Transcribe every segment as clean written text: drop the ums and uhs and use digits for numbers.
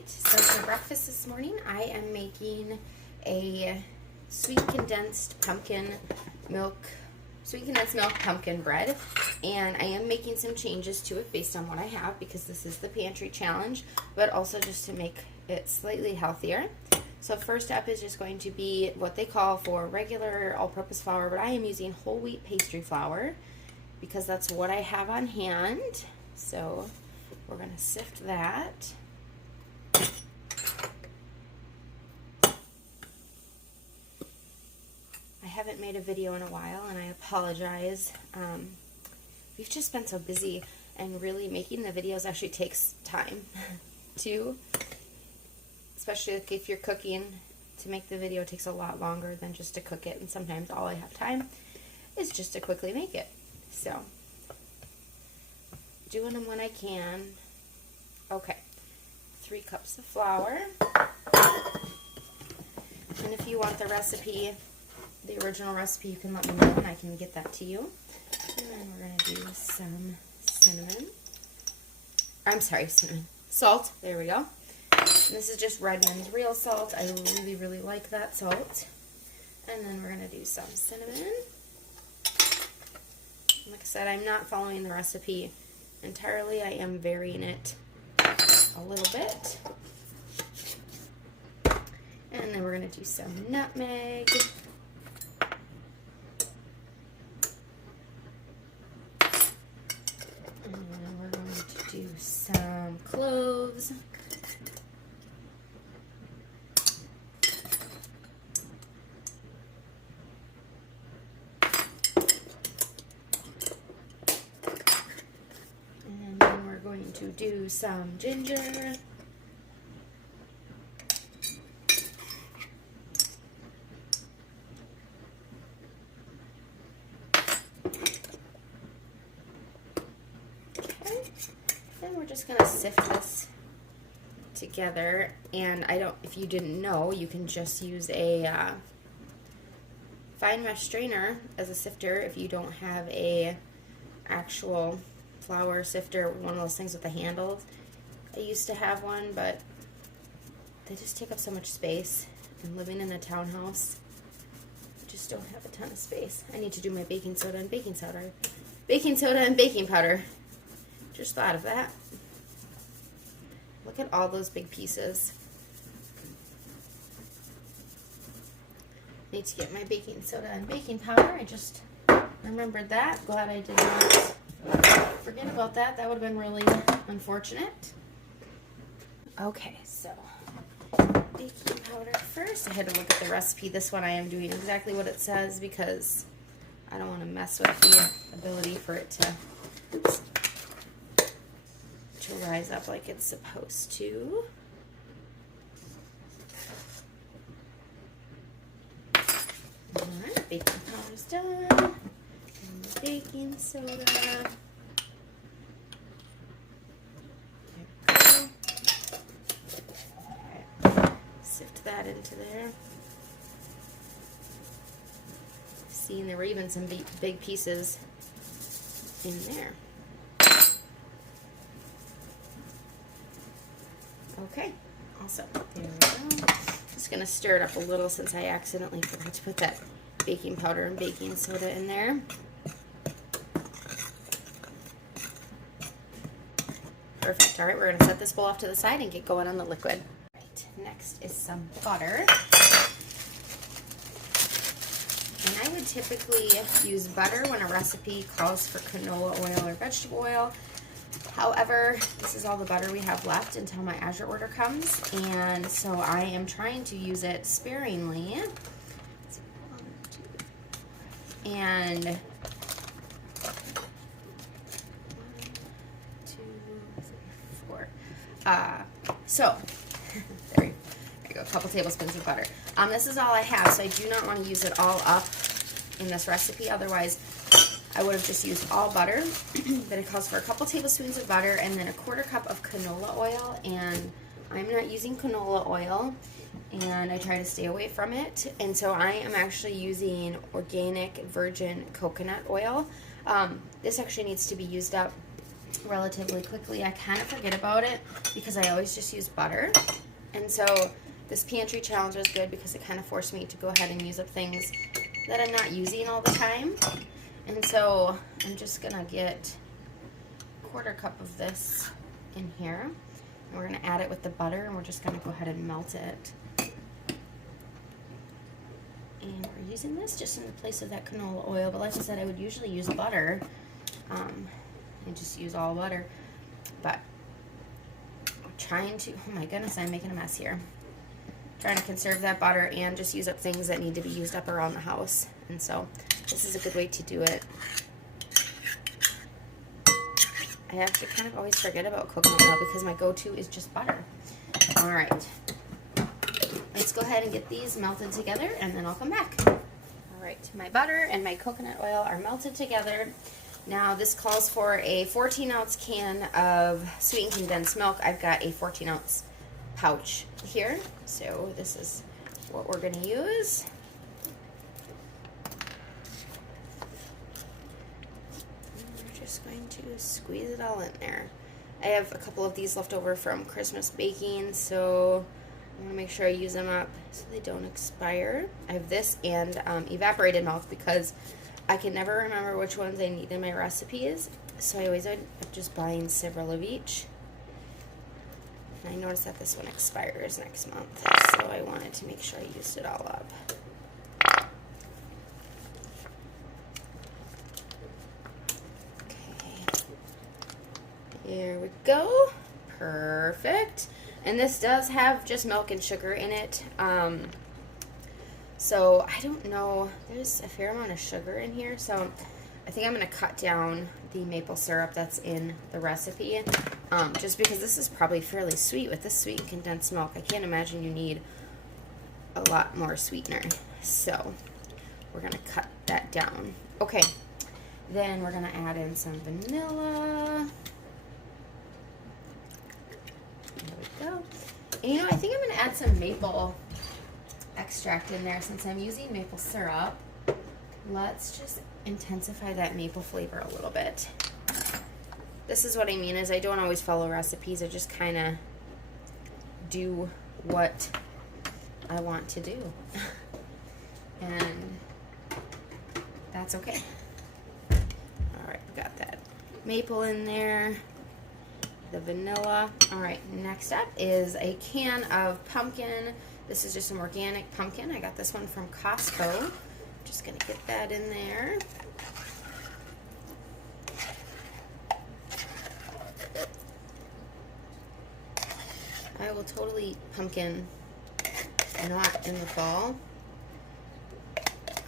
Alright, so for breakfast this morning I am making a sweet condensed milk pumpkin bread, and I am making some changes to it based on what I have because this is the pantry challenge, but also just to make it slightly healthier. So first up is just going to be what they call for regular all-purpose flour, but I am using whole wheat pastry flour because that's what I have on hand. So we're going to sift that. I haven't made a video in a while, and I apologize. We've just been so busy, and really making the videos actually takes time too. Especially if you're cooking, to make the video takes a lot longer than just to cook it, and sometimes all I have time is just to quickly make it. So, doing them when I can. Okay, 3 cups of flour. And if you want the recipe, the original recipe, you can let me know and I can get that to you. And then we're going to do some salt. There we go. And this is just Redmond's real salt. I really, really like that salt. And then we're going to do some cinnamon. Like I said, I'm not following the recipe entirely. I am varying it a little bit. And then we're going to do some nutmeg. And then we're going to do some cloves. And then we're going to do some ginger. Then we're just going to sift this together, and if you didn't know, you can just use a fine mesh strainer as a sifter if you don't have a actual flour sifter, one of those things with the handle. I used to have one, but they just take up so much space, and living in a townhouse, I just don't have a ton of space. I need to do my baking soda and baking powder. Just thought of that. Look at all those big pieces. Need to get my baking soda and baking powder. I just remembered that. Glad I did not forget about that. That would have been really unfortunate. Okay, so baking powder first. I had to look at the recipe. This one I am doing exactly what it says because I don't want to mess with the ability for it to rise up like it's supposed to. Alright, baking powder's done. And the baking soda. There we go. Alright, sift that into there. See, there were even some big pieces in there. Okay, awesome. There we go. Just going to stir it up a little since I accidentally forgot to put that baking powder and baking soda in there. Perfect. All right, we're going to set this bowl off to the side and get going on the liquid. Right, next is some butter. And I would typically use butter when a recipe calls for canola oil or vegetable oil. However, this is all the butter we have left until my Azure order comes, and so I am trying to use it sparingly. And 1, 2, 3, 4. So there you go, a couple tablespoons of butter. This is all I have, so I do not want to use it all up in this recipe. Otherwise, I would have just used all butter, but it calls for a couple tablespoons of butter and then a 1/4 cup of canola oil, and I'm not using canola oil, and I try to stay away from it, and so I am actually using organic virgin coconut oil. This actually needs to be used up relatively quickly. I kind of forget about it because I always just use butter. And so this pantry challenge was good because it kind of forced me to go ahead and use up things that I'm not using all the time. And so I'm just gonna get a 1/4 cup of this in here. And we're gonna add it with the butter, and we're just gonna go ahead and melt it. And we're using this just in the place of that canola oil, but like I said, I would usually use butter. And just use all butter. But I'm trying to, oh my goodness, I'm making a mess here. Trying to conserve that butter and just use up things that need to be used up around the house. And so this is a good way to do it. I have to kind of always forget about coconut oil because my go-to is just butter. All right. Let's go ahead and get these melted together, and then I'll come back. All right, my butter and my coconut oil are melted together. Now this calls for a 14-ounce can of sweetened condensed milk. I've got a 14-ounce pouch here, so this is what we're going to use. And we're just going to squeeze it all in there. I have a couple of these left over from Christmas baking, so I'm going to make sure I use them up so they don't expire. I have this and evaporated milk because I can never remember which ones I need in my recipes, so I always end up just buying several of each. And I noticed that this one expires next month, so I wanted to make sure I used it all up. Okay, here we go. Perfect. And this does have just milk and sugar in it. So I don't know, there's a fair amount of sugar in here, so I think I'm going to cut down the maple syrup that's in the recipe, just because this is probably fairly sweet with this sweetened condensed milk. I can't imagine you need a lot more sweetener, so we're going to cut that down. Okay, then we're going to add in some vanilla. There we go. And you know, I think I'm going to add some maple extract in there since I'm using maple syrup. Let's just intensify that maple flavor a little bit. This is what I mean is I don't always follow recipes. I just kind of do what I want to do. And that's okay. All right, we got that maple in there. The vanilla. All right, next up is a can of pumpkin. This is just an organic pumpkin. I got this one from Costco. Just gonna get that in there. I will totally eat pumpkin not in the fall.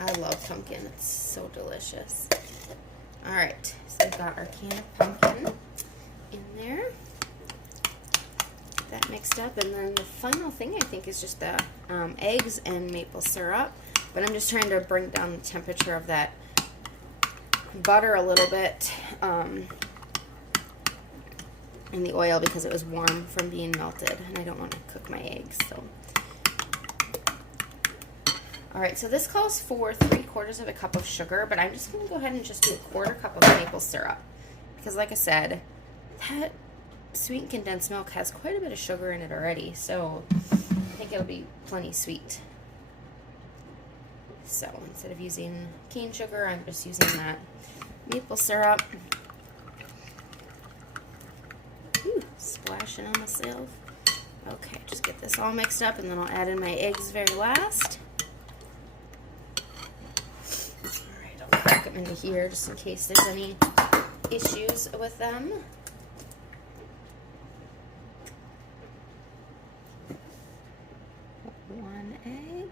I love pumpkin. It's so delicious. All right, so we've got our can of pumpkin in there. That mixed up, and then the final thing I think is just the eggs and maple syrup, but I'm just trying to bring down the temperature of that butter a little bit in the oil because it was warm from being melted, and I don't want to cook my eggs. So alright, so this calls for 3/4 of a cup of sugar, but I'm just going to go ahead and just do a 1/4 cup of maple syrup because like I said, that sweetened condensed milk has quite a bit of sugar in it already, so I think it'll be plenty sweet. So instead of using cane sugar, I'm just using that maple syrup. Ooh, splashing on myself. Okay, just get this all mixed up, and then I'll add in my eggs very last. Alright, I'll crack them into here just in case there's any issues with them. One egg.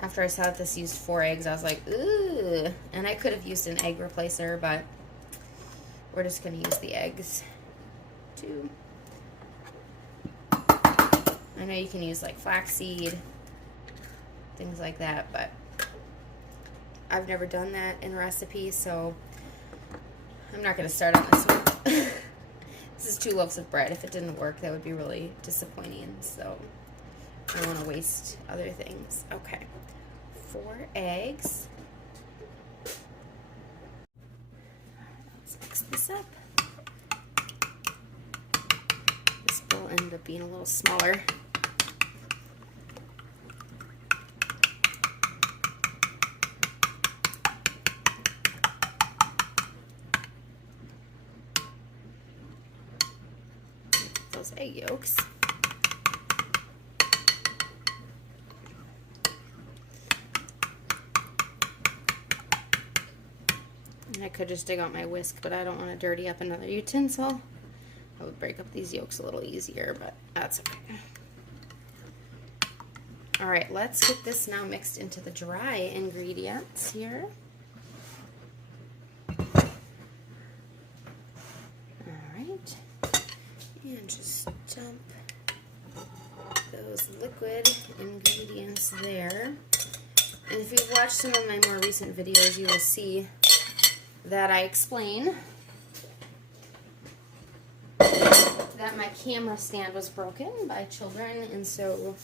After I saw that this used 4 eggs, I was like, ooh. And I could have used an egg replacer, but we're just going to use the eggs too. I know you can use like flaxseed, things like that, but I've never done that in a recipe, so I'm not going to start on this one. This is 2 loaves of bread. If it didn't work, that would be really disappointing, so I don't want to waste other things. Okay. 4 eggs. Let's mix this up. This will end up being a little smaller. Those egg yolks. I could just dig out my whisk, but I don't want to dirty up another utensil. I would break up these yolks a little easier, but that's okay. All right, let's get this now mixed into the dry ingredients here. All right, and just dump those liquid ingredients there. And if you've watched some of my more recent videos, you will see that I explain that my camera stand was broken by children, and so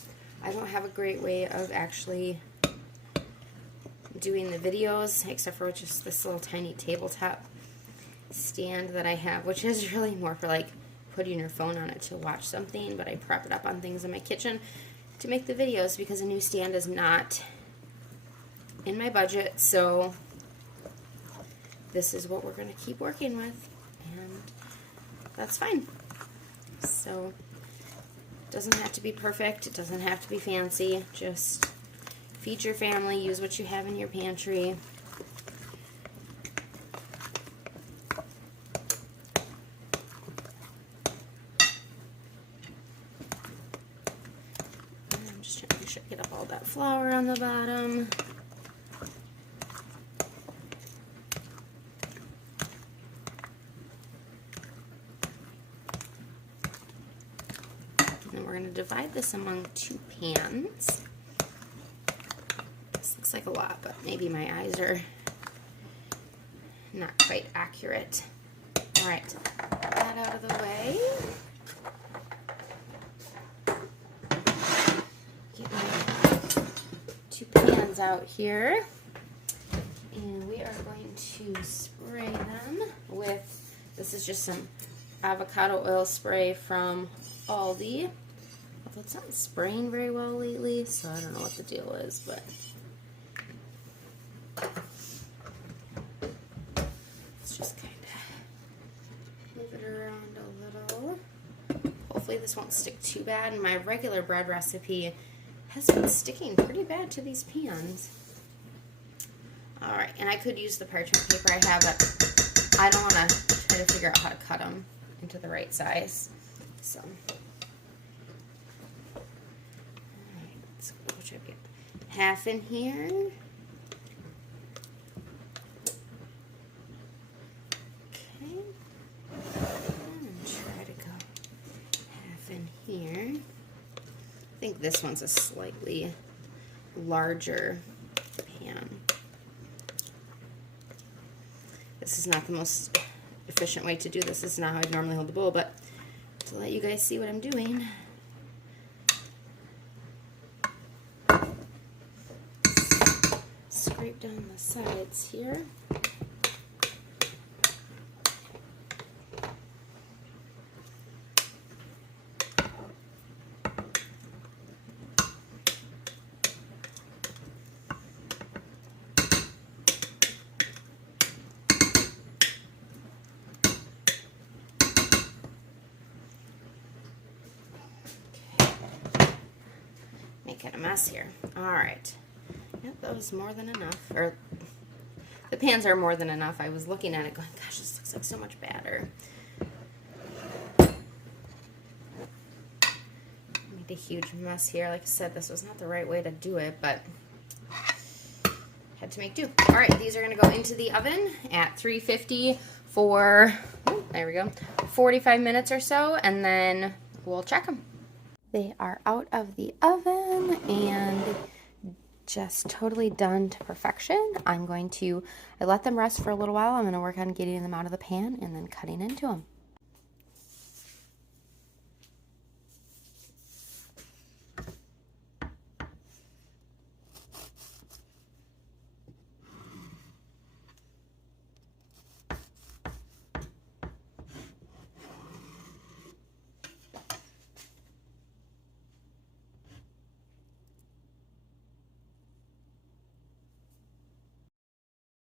I don't have a great way of actually doing the videos, except for just this little tiny tabletop stand that I have, which is really more for like putting your phone on it to watch something, but I prop it up on things in my kitchen to make the videos because a new stand is not in my budget, so this is what we're going to keep working with, and that's fine. So it doesn't have to be perfect, it doesn't have to be fancy, just feed your family, use what you have in your pantry. And I'm just trying to make sure I get up all that flour on the bottom. We're going to divide this among 2 pans. This looks like a lot, but maybe my eyes are not quite accurate. All right, get that out of the way. Get my 2 pans out here. And we are going to spray them with, this is just some avocado oil spray from Aldi. Although it's not spraying very well lately, so I don't know what the deal is, but let's just kind of move it around a little. Hopefully this won't stick too bad. My regular bread recipe has been sticking pretty bad to these pans. Alright, and I could use the parchment paper I have, but I don't want to try to figure out how to cut them into the right size. So half in here. Okay. And try to go half in here. I think this one's a slightly larger pan. This is not the most efficient way to do this. This is not how I normally hold the bowl, but to let you guys see what I'm doing. Scrape down the sides here. Making a mess here. All right. Yep, that was more than enough. Or the pans are more than enough. I was looking at it going, gosh, this looks like so much batter. Made a huge mess here. Like I said, this was not the right way to do it, but had to make do. All right, these are going to go into the oven at 350 for, oh, there we go, 45 minutes or so, and then we'll check them. They are out of the oven and just totally done to perfection. I let them rest for a little while. I'm going to work on getting them out of the pan and then cutting into them.